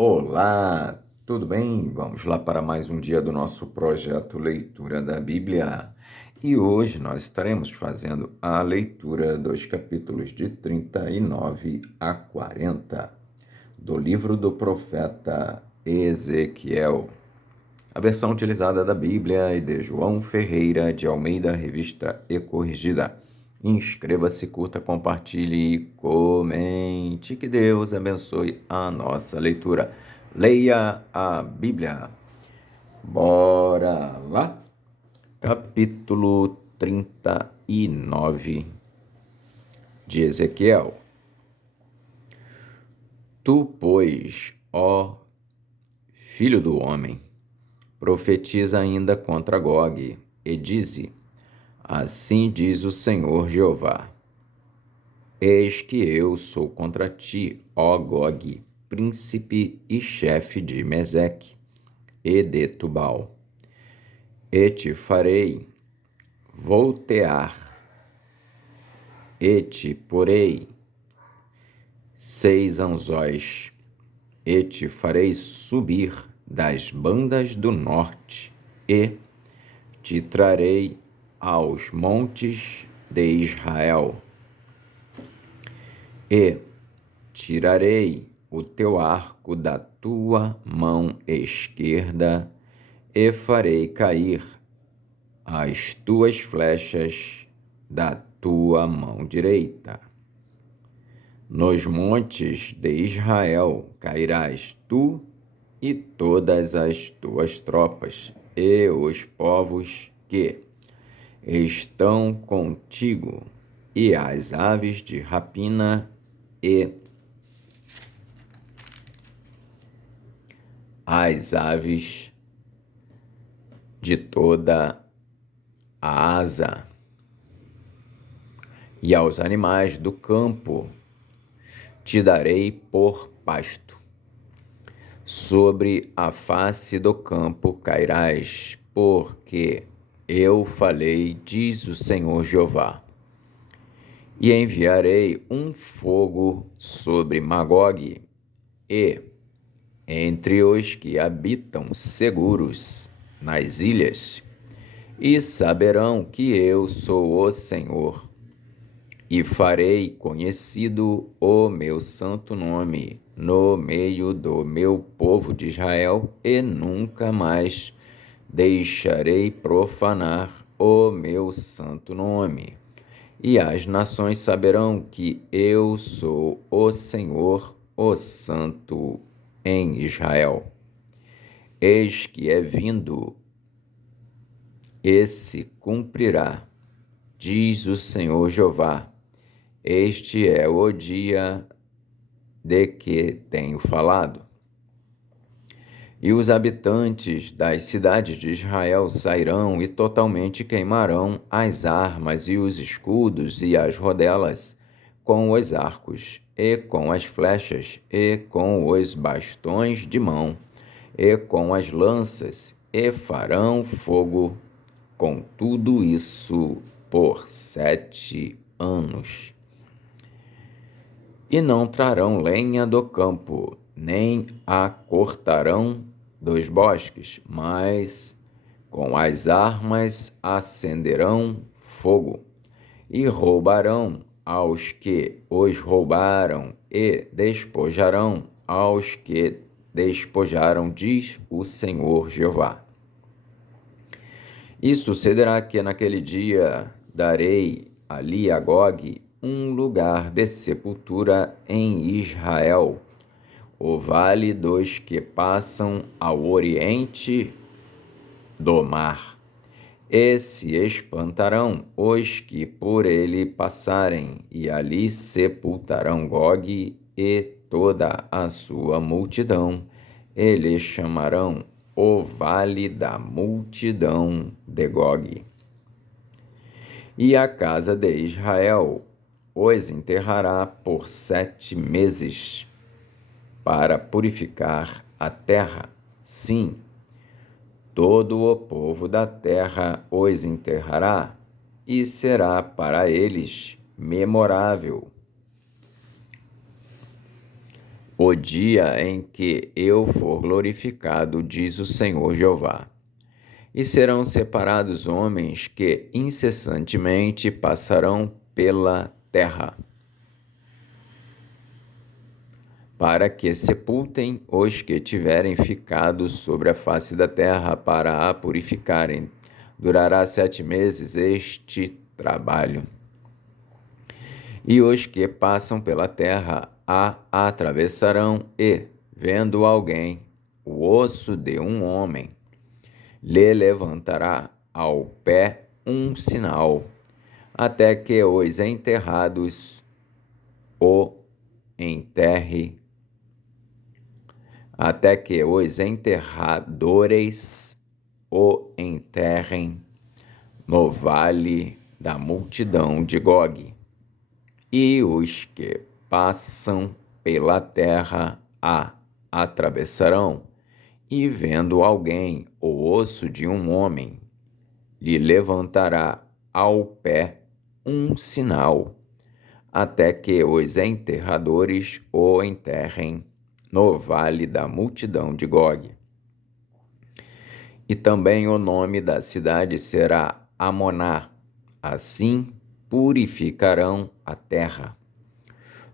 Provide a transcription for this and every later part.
Olá, tudo bem? Vamos lá para mais um dia do nosso projeto Leitura da Bíblia. E hoje nós estaremos fazendo a leitura dos capítulos de 39 a 40 do livro do profeta Ezequiel. A versão utilizada da Bíblia é de João Ferreira de Almeida, revista e corrigida. Inscreva-se, curta, compartilhe e comente. Que Deus abençoe a nossa leitura. Leia a Bíblia. Bora lá? Capítulo 39 de Ezequiel. Tu, pois, ó filho do homem, profetiza ainda contra Gog, e dize: assim diz o Senhor Jeová: eis que eu sou contra ti, ó Gog, príncipe e chefe de Meseque e de Tubal, e te farei voltear, e te porei 6 anzóis, e te farei subir das bandas do norte, e te trarei aos montes de Israel, e tirarei o teu arco da tua mão esquerda, e farei cair as tuas flechas da tua mão direita. Nos montes de Israel cairás tu e todas as tuas tropas, e os povos que estão contigo, e as aves de rapina, e as aves de toda a asa, e aos animais do campo te darei por pasto. Sobre a face do campo cairás, porque eu falei, diz o Senhor Jeová. E enviarei um fogo sobre Magog, e entre os que habitam seguros nas ilhas, e saberão que eu sou o Senhor, e farei conhecido o meu santo nome no meio do meu povo de Israel, e nunca mais deixarei profanar o meu santo nome. E as nações saberão que eu sou o Senhor, o Santo em Israel. Eis que é vindo, e se cumprirá, diz o Senhor Jeová. Este é o dia de que tenho falado. E os habitantes das cidades de Israel sairão e totalmente queimarão as armas e os escudos e as rodelas, com os arcos, e com as flechas, e com os bastões de mão, e com as lanças, e farão fogo com tudo isso por 7 anos. E não trarão lenha do campo, nem a cortarão dos bosques, mas com as armas acenderão fogo, e roubarão aos que os roubaram, e despojarão aos que despojaram, diz o Senhor Jeová. E sucederá que naquele dia darei ali a Gog um lugar de sepultura em Israel, o vale dos que passam ao oriente do mar. E se espantarão os que por ele passarem, e ali sepultarão Gog e toda a sua multidão. Eles chamarão o vale da multidão de Gog. E a casa de Israel os enterrará por 7 meses, para purificar a terra. Sim, todo o povo da terra os enterrará, e será para eles memorável. o dia em que eu for glorificado, diz o Senhor Jeová. E serão separados homens que incessantemente passarão pela terra, para que sepultem os que tiverem ficado sobre a face da terra para a purificarem. Durará 7 meses este trabalho. E os que passam pela terra a atravessarão e, vendo alguém, o osso de um homem, lhe levantará ao pé um sinal, até que os enterrados o enterre, até que os enterradores o enterrem no vale da multidão de Gog. E os que passam pela terra a atravessarão, e vendo alguém o osso de um homem, lhe levantará ao pé um sinal, até que os enterradores o enterrem no vale da multidão de Gog. E também o nome da cidade será Amoná. Assim purificarão a terra.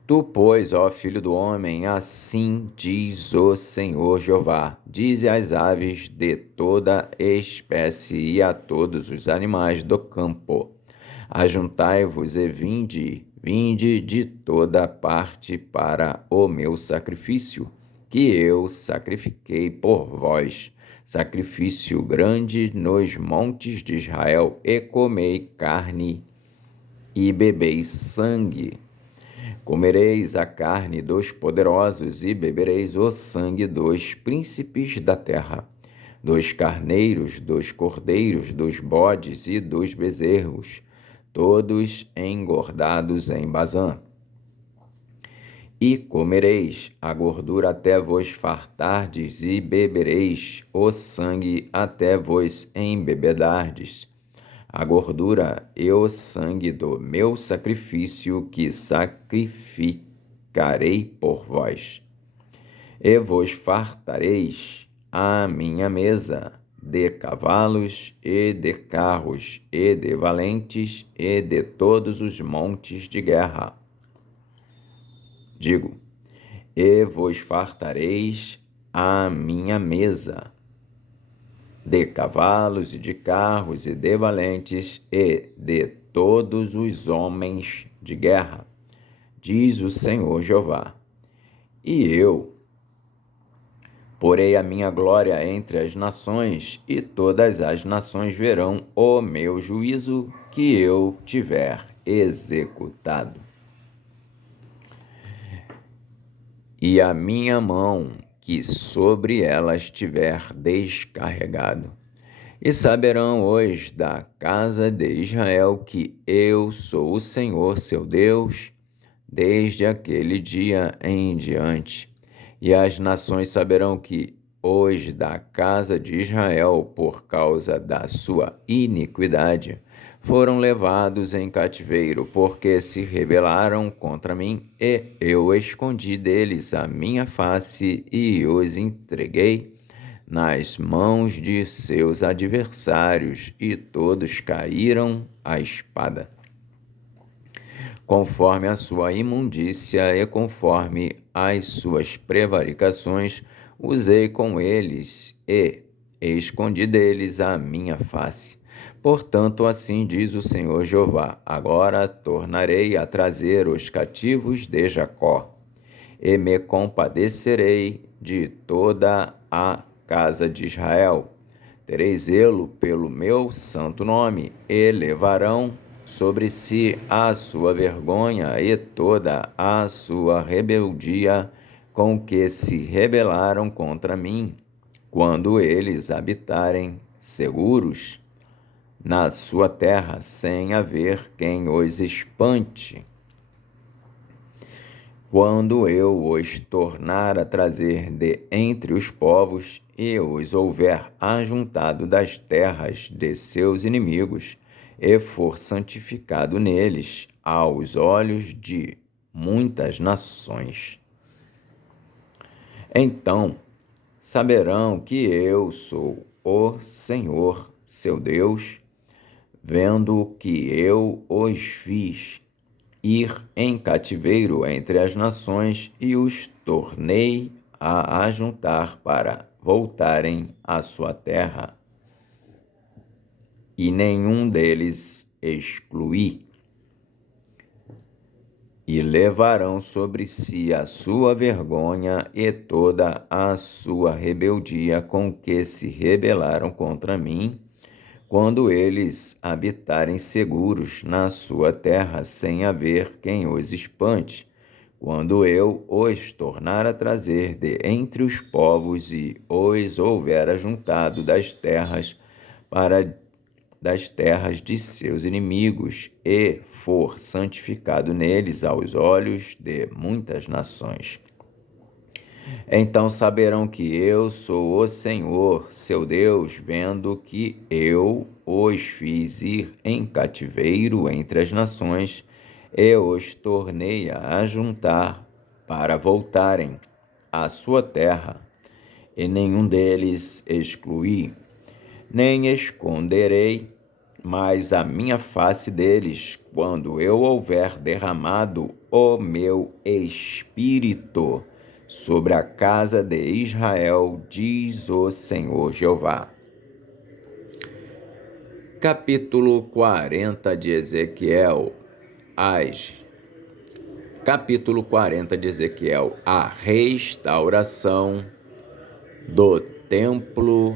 Tu, pois, ó filho do homem, assim diz o Senhor Jeová: dize às aves de toda espécie e a todos os animais do campo: ajuntai-vos e vinde de toda parte para o meu sacrifício, que eu sacrifiquei por vós, sacrifício grande nos montes de Israel, e comei carne e bebeis sangue. Comereis a carne dos poderosos e bebereis o sangue dos príncipes da terra, dos carneiros, dos cordeiros, dos bodes e dos bezerros, todos engordados em Bazã. E comereis a gordura até vos fartardes, e bebereis o sangue até vos embebedardes, a gordura e o sangue do meu sacrifício que sacrificarei por vós. E vos fartareis à minha mesa de cavalos e de carros e de valentes e de todos os montes de guerra. Digo, e vos fartareis à minha mesa de cavalos e de carros e de valentes e de todos os homens de guerra, diz o Senhor Jeová. E eu porei a minha glória entre as nações, e todas as nações verão o meu juízo que eu tiver executado. E a minha mão que sobre elas tiver descarregado. E saberão hoje da casa de Israel que eu sou o Senhor seu Deus, desde aquele dia em diante. E as nações saberão que hoje da casa de Israel, por causa da sua iniquidade, foram levados em cativeiro, porque se rebelaram contra mim, e eu escondi deles a minha face e os entreguei nas mãos de seus adversários, e todos caíram à espada. Conforme a sua imundícia e conforme as suas prevaricações, usei com eles e escondi deles a minha face. Portanto, assim diz o Senhor Jeová: agora tornarei a trazer os cativos de Jacó, e me compadecerei de toda a casa de Israel. Terei zelo pelo meu santo nome, e levarão sobre si a sua vergonha e toda a sua rebeldia com que se rebelaram contra mim, quando eles habitarem seguros na sua terra, sem haver quem os espante. Quando eu os tornar a trazer de entre os povos e os houver ajuntado das terras de seus inimigos, e for santificado neles aos olhos de muitas nações. Então saberão que eu sou o Senhor, seu Deus, vendo que eu os fiz ir em cativeiro entre as nações e os tornei a ajuntar para voltarem à sua terra, e nenhum deles excluí. E levarão sobre si a sua vergonha e toda a sua rebeldia com que se rebelaram contra mim, quando eles habitarem seguros na sua terra, sem haver quem os espante, quando eu os tornar a trazer de entre os povos e os houver ajuntado das terras de seus inimigos, e for santificado neles aos olhos de muitas nações. Então saberão que eu sou o Senhor, seu Deus, vendo que eu os fiz ir em cativeiro entre as nações, e os tornei a ajuntar para voltarem à sua terra, e nenhum deles excluí, nem esconderei mais a minha face deles, quando eu houver derramado o meu espírito sobre a casa de Israel, diz o Senhor Jeová. Capítulo 40 de Ezequiel. Capítulo 40 de Ezequiel. A restauração do templo,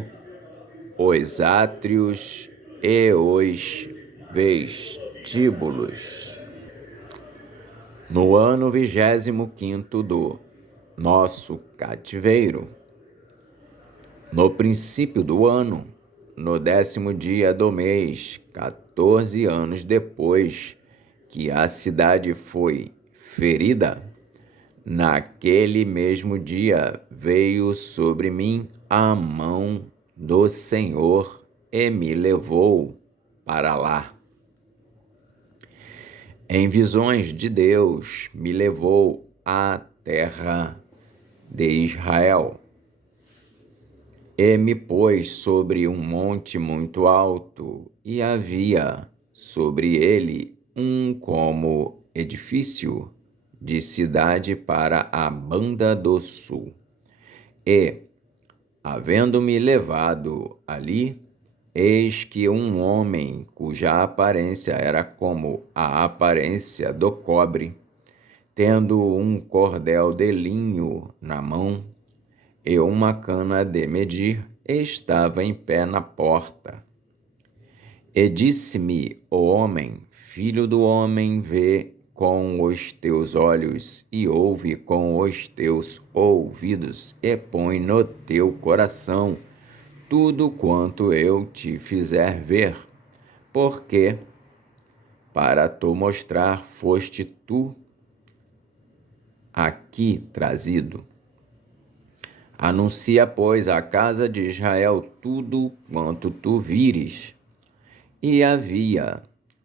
os átrios e os vestíbulos. No ano 25º do nosso cativeiro, no princípio do ano, no 10º dia do mês, 14 anos depois que a cidade foi ferida, naquele mesmo dia veio sobre mim a mão do Senhor e me levou para lá. Em visões de Deus, me levou à terra de Israel e me pôs sobre um monte muito alto, e havia sobre ele um como edifício de cidade para a banda do sul. E, havendo-me levado ali, eis que um homem, cuja aparência era como a aparência do cobre, tendo um cordel de linho na mão e uma cana de medir, estava em pé na porta. E disse-me o homem: Filho do homem, vê com os teus olhos e ouve com os teus ouvidos, e põe no teu coração tudo quanto eu te fizer ver, porque para tu mostrar foste tu aqui trazido. Anuncia, pois, à casa de Israel tudo quanto tu vires. E havia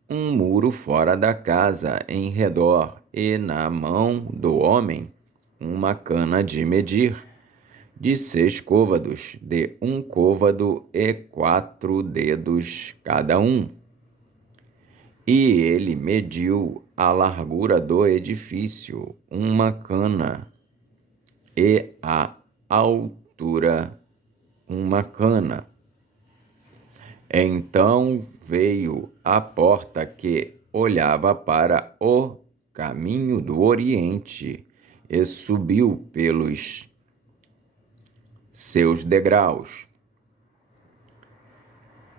um muro fora da casa em redor, e na mão do homem uma cana de medir, de 6 côvados, de 1 côvado e 4 dedos cada um. E ele mediu a largura do edifício, uma cana, e a altura, uma cana. Então veio à porta que olhava para o caminho do Oriente e subiu pelos seus degraus.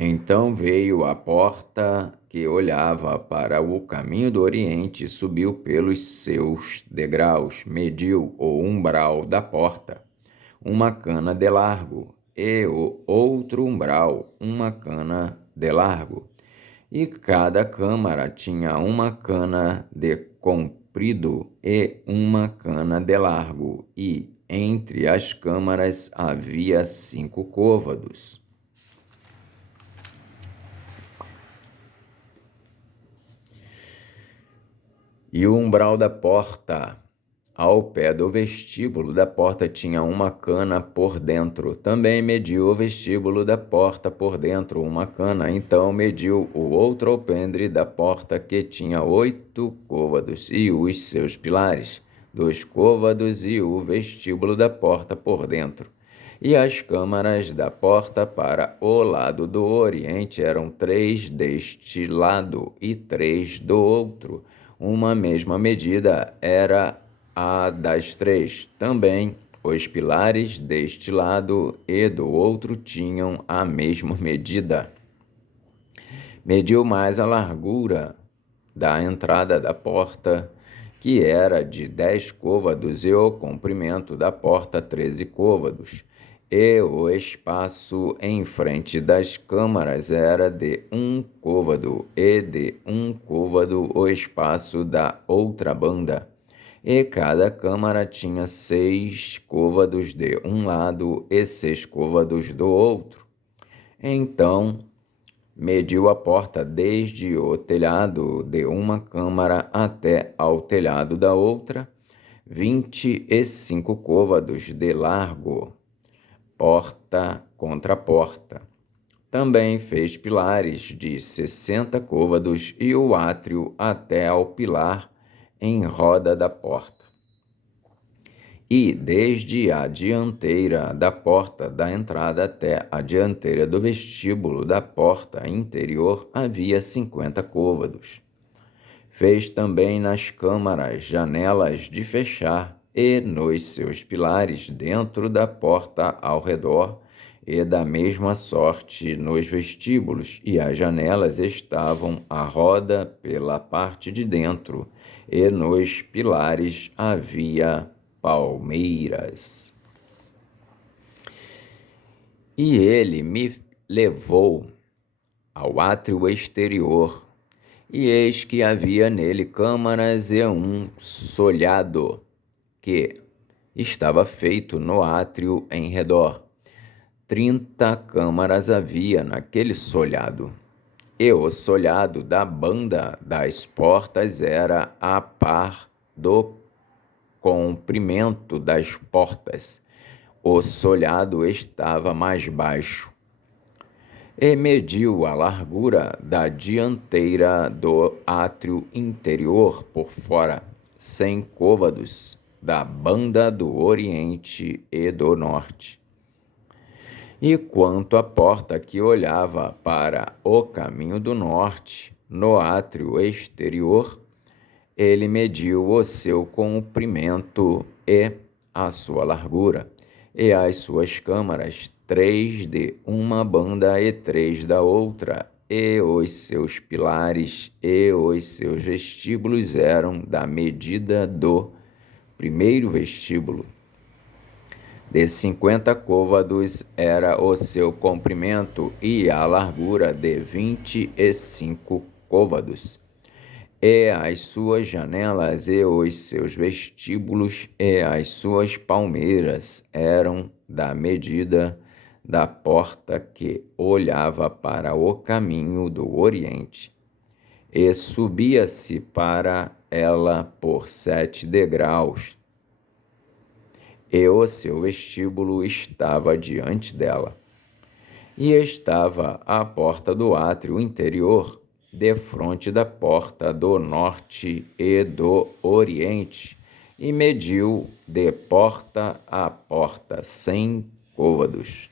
Então veio à porta que olhava para o caminho do Oriente e subiu pelos seus degraus, mediu o umbral da porta, uma cana de largo, e o outro umbral, uma cana de largo. E cada câmara tinha uma cana de comprido e uma cana de largo, e entre as câmaras havia 5 côvados. E o umbral da porta Ao pé do vestíbulo da porta tinha uma cana por dentro. Também mediu o vestíbulo da porta por dentro uma cana. Então mediu o outro alpendre da porta, que tinha 8 côvados, e os seus pilares, 2 côvados, e o vestíbulo da porta por dentro. E as câmaras da porta para o lado do oriente eram 3 deste lado e 3 do outro. Uma mesma medida era a das 3. Também os pilares deste lado e do outro tinham a mesma medida. Mediu mais a largura da entrada da porta, que era de 10 côvados, e o comprimento da porta 13 côvados. E o espaço em frente das câmaras era de 1 côvado, e de 1 côvado o espaço da outra banda. E cada câmara tinha 6 côvados de um lado e 6 côvados do outro. Então mediu a porta desde o telhado de uma câmara até ao telhado da outra, 25 côvados de largo, porta contra porta. Também fez pilares de 60 côvados e o átrio até ao pilar em roda da porta. E desde a dianteira da porta da entrada até a dianteira do vestíbulo da porta interior havia 50 côvados. Fez também nas câmaras janelas de fechar, e nos seus pilares dentro da porta ao redor, e da mesma sorte nos vestíbulos, e as janelas estavam à roda pela parte de dentro, e nos pilares havia palmeiras. E ele me levou ao átrio exterior, e eis que havia nele câmaras e um solhado, que estava feito no átrio em redor. 30 câmaras havia naquele solhado, e o solhado da banda das portas era a par do comprimento das portas. O solhado estava mais baixo. E mediu a largura da dianteira do átrio interior por fora, 100 côvados, da banda do oriente e do norte. E quanto à porta que olhava para o caminho do norte, no átrio exterior, ele mediu o seu comprimento e a sua largura, e as suas câmaras, 3 de uma banda e 3 da outra, e os seus pilares e os seus vestíbulos eram da medida do primeiro vestíbulo. De 50 côvados era o seu comprimento, e a largura de 25 côvados. E as suas janelas e os seus vestíbulos e as suas palmeiras eram da medida da porta que olhava para o caminho do oriente. E subia-se para ela por 7 degraus, e o seu vestíbulo estava diante dela. E estava a porta do átrio interior defronte da porta do norte e do oriente, e mediu de porta a porta 100 côvados.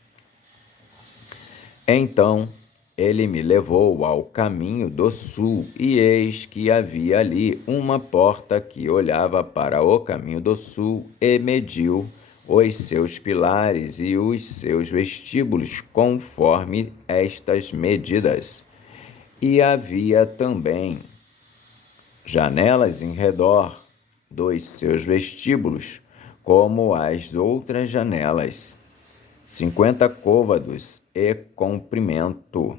Então ele me levou ao caminho do sul, e eis que havia ali uma porta que olhava para o caminho do sul, e mediu os seus pilares e os seus vestíbulos conforme estas medidas. E havia também janelas em redor dos seus vestíbulos, como as outras janelas, 50 côvados e comprimento.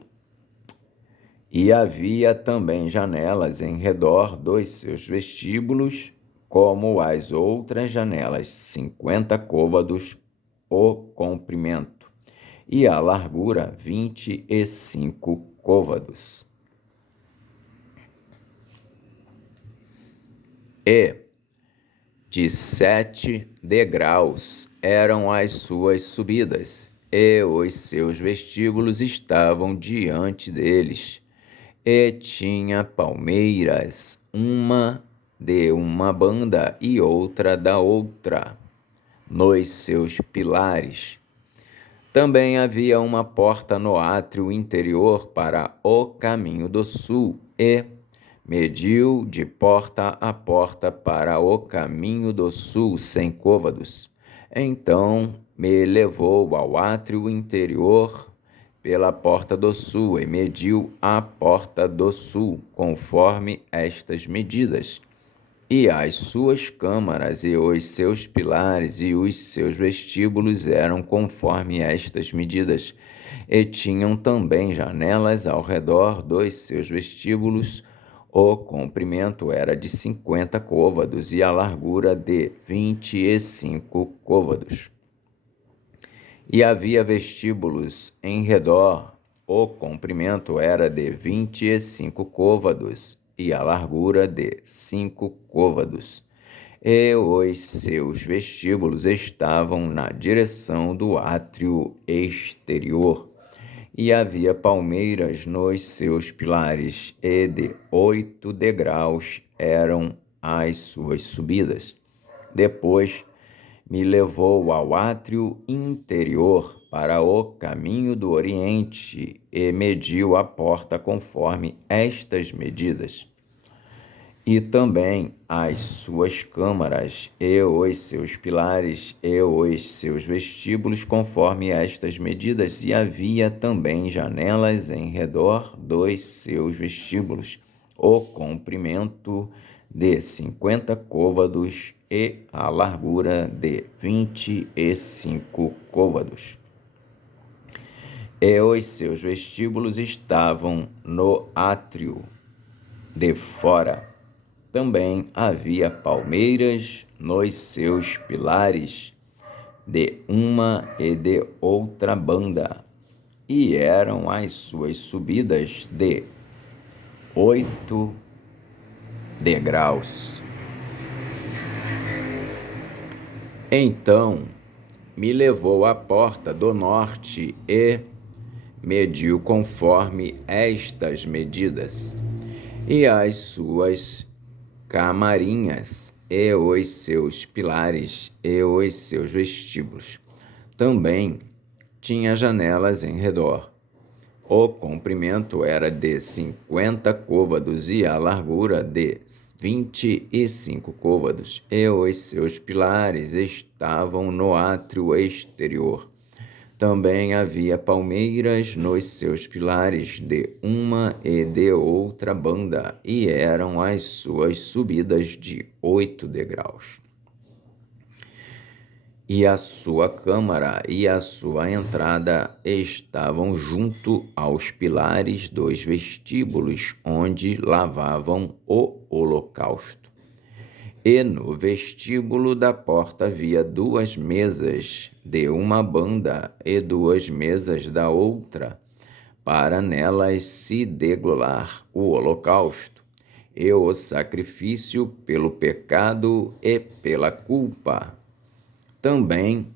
E havia também janelas em redor dos seus vestíbulos, como as outras janelas, 50 côvados o comprimento, e a largura 25 côvados. E De 7 degraus eram as suas subidas, e os seus vestíbulos estavam diante deles. E tinha palmeiras, uma de uma banda e outra da outra, nos seus pilares. Também havia uma porta no átrio interior para o caminho do sul, e mediu de porta a porta para o caminho do sul 100 côvados. Então me levou ao átrio interior pela porta do sul e mediu a porta do sul, conforme estas medidas. E as suas câmaras e os seus pilares e os seus vestíbulos eram conforme estas medidas, e tinham também janelas ao redor dos seus vestíbulos. O comprimento era de 50 côvados e a largura de 25 côvados. E havia vestíbulos em redor. O comprimento era de 25 côvados e a largura de 5 côvados. E os seus vestíbulos estavam na direção do átrio exterior. E havia palmeiras nos seus pilares, e de 8 degraus eram as suas subidas. Depois me levou ao átrio interior para o caminho do oriente e mediu a porta conforme estas medidas. E também as suas câmaras e os seus pilares e os seus vestíbulos conforme estas medidas, e havia também janelas em redor dos seus vestíbulos, o comprimento de 50 côvados e a largura de 25 côvados. E os seus vestíbulos estavam no átrio de fora. Também havia palmeiras nos seus pilares, de uma e de outra banda, e eram as suas subidas de 8 degraus. Então me levou à porta do norte e mediu conforme estas medidas, e as suas camarinhas, e os seus pilares, e os seus vestíbulos. Também tinha janelas em redor. O comprimento era de 50 côvados e a largura de 25 côvados, e os seus pilares estavam no átrio exterior. Também havia palmeiras nos seus pilares, de uma e de outra banda, e eram as suas subidas de 8 degraus. E a sua câmara e a sua entrada estavam junto aos pilares dos vestíbulos, onde lavavam o holocausto. E no vestíbulo da porta havia 2 mesas de uma banda e 2 mesas da outra, para nelas se degolhar o holocausto e o sacrifício pelo pecado e pela culpa. Também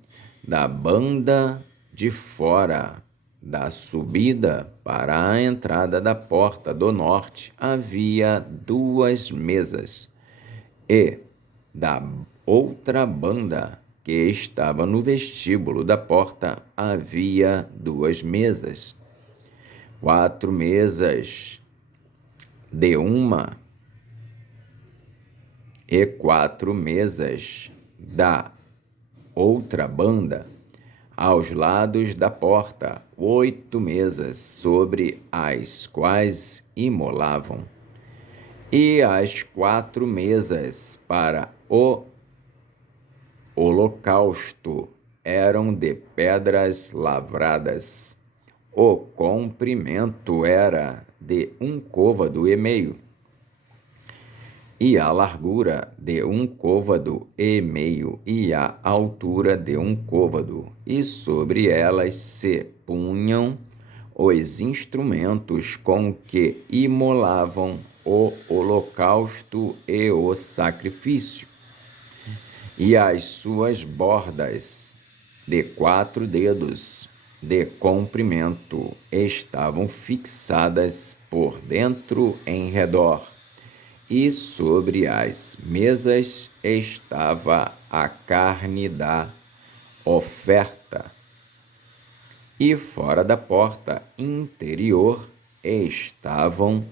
da banda de fora da subida para a entrada da porta do norte havia 2 mesas, e da outra banda que estava no vestíbulo da porta havia 2 mesas, 4 mesas de uma e 4 mesas da outra banda, aos lados da porta, 8 mesas sobre as quais imolavam, e as 4 mesas para o holocausto eram de pedras lavradas. O comprimento era de 1 côvado e meio, e a largura de 1 côvado e meio, e a altura de 1 côvado, e sobre elas se punham os instrumentos com que imolavam o holocausto e o sacrifício. e as suas bordas, de 4 dedos de comprimento, estavam fixadas por dentro em redor, e sobre as mesas estava a carne da oferta. E fora da porta interior estavam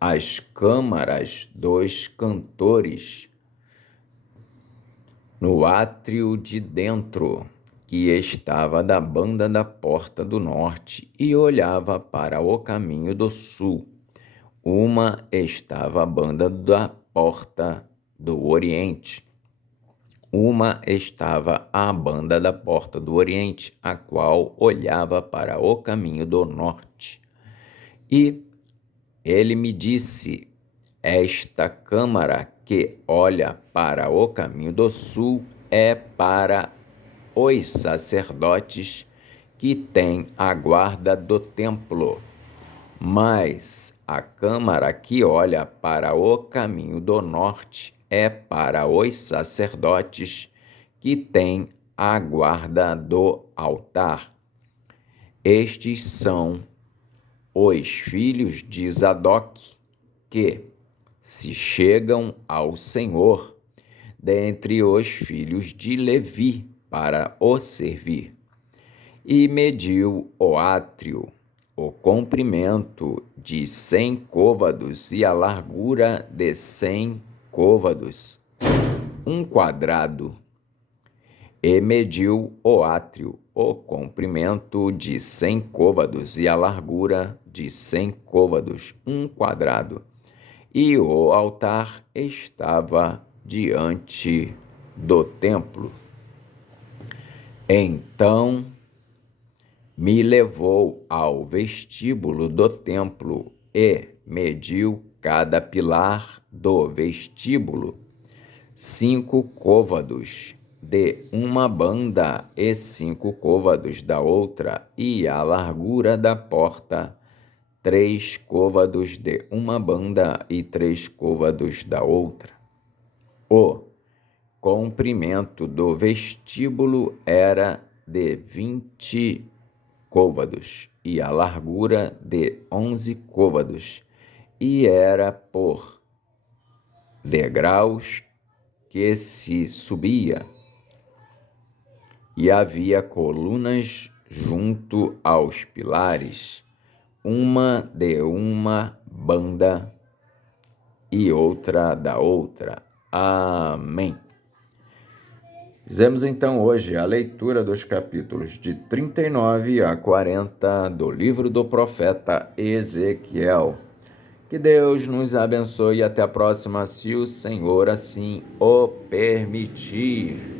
as câmaras dos cantores, no átrio de dentro, que estava da banda da porta do norte e olhava para o caminho do sul. Uma estava à banda da porta do oriente. Uma estava à banda da porta do oriente, a qual olhava para o caminho do norte. E ele me disse: esta câmara que olha para o caminho do sul é para os sacerdotes que têm a guarda do templo, mas a câmara que olha para o caminho do norte é para os sacerdotes que têm a guarda do altar. Estes são os filhos de Zadok, que se chegam ao Senhor dentre os filhos de Levi para o servir. E mediu o átrio, o comprimento de 100 côvados e a largura de 100 côvados, um quadrado. E mediu o átrio, o comprimento de 100 côvados e a largura de 100 côvados, um quadrado. E o altar estava diante do templo. Então me levou ao vestíbulo do templo e mediu cada pilar do vestíbulo, 5 côvados de uma banda e 5 côvados da outra, e a largura da porta, 3 côvados de uma banda e 3 côvados da outra. O comprimento do vestíbulo era de 20 côvados e a largura de 11 côvados, e era por degraus que se subia, e havia colunas junto aos pilares, uma de uma banda e outra da outra. Amém. Fizemos então hoje a leitura dos capítulos de 39 a 40 do livro do profeta Ezequiel. Que Deus nos abençoe e até a próxima, se o Senhor assim o permitir.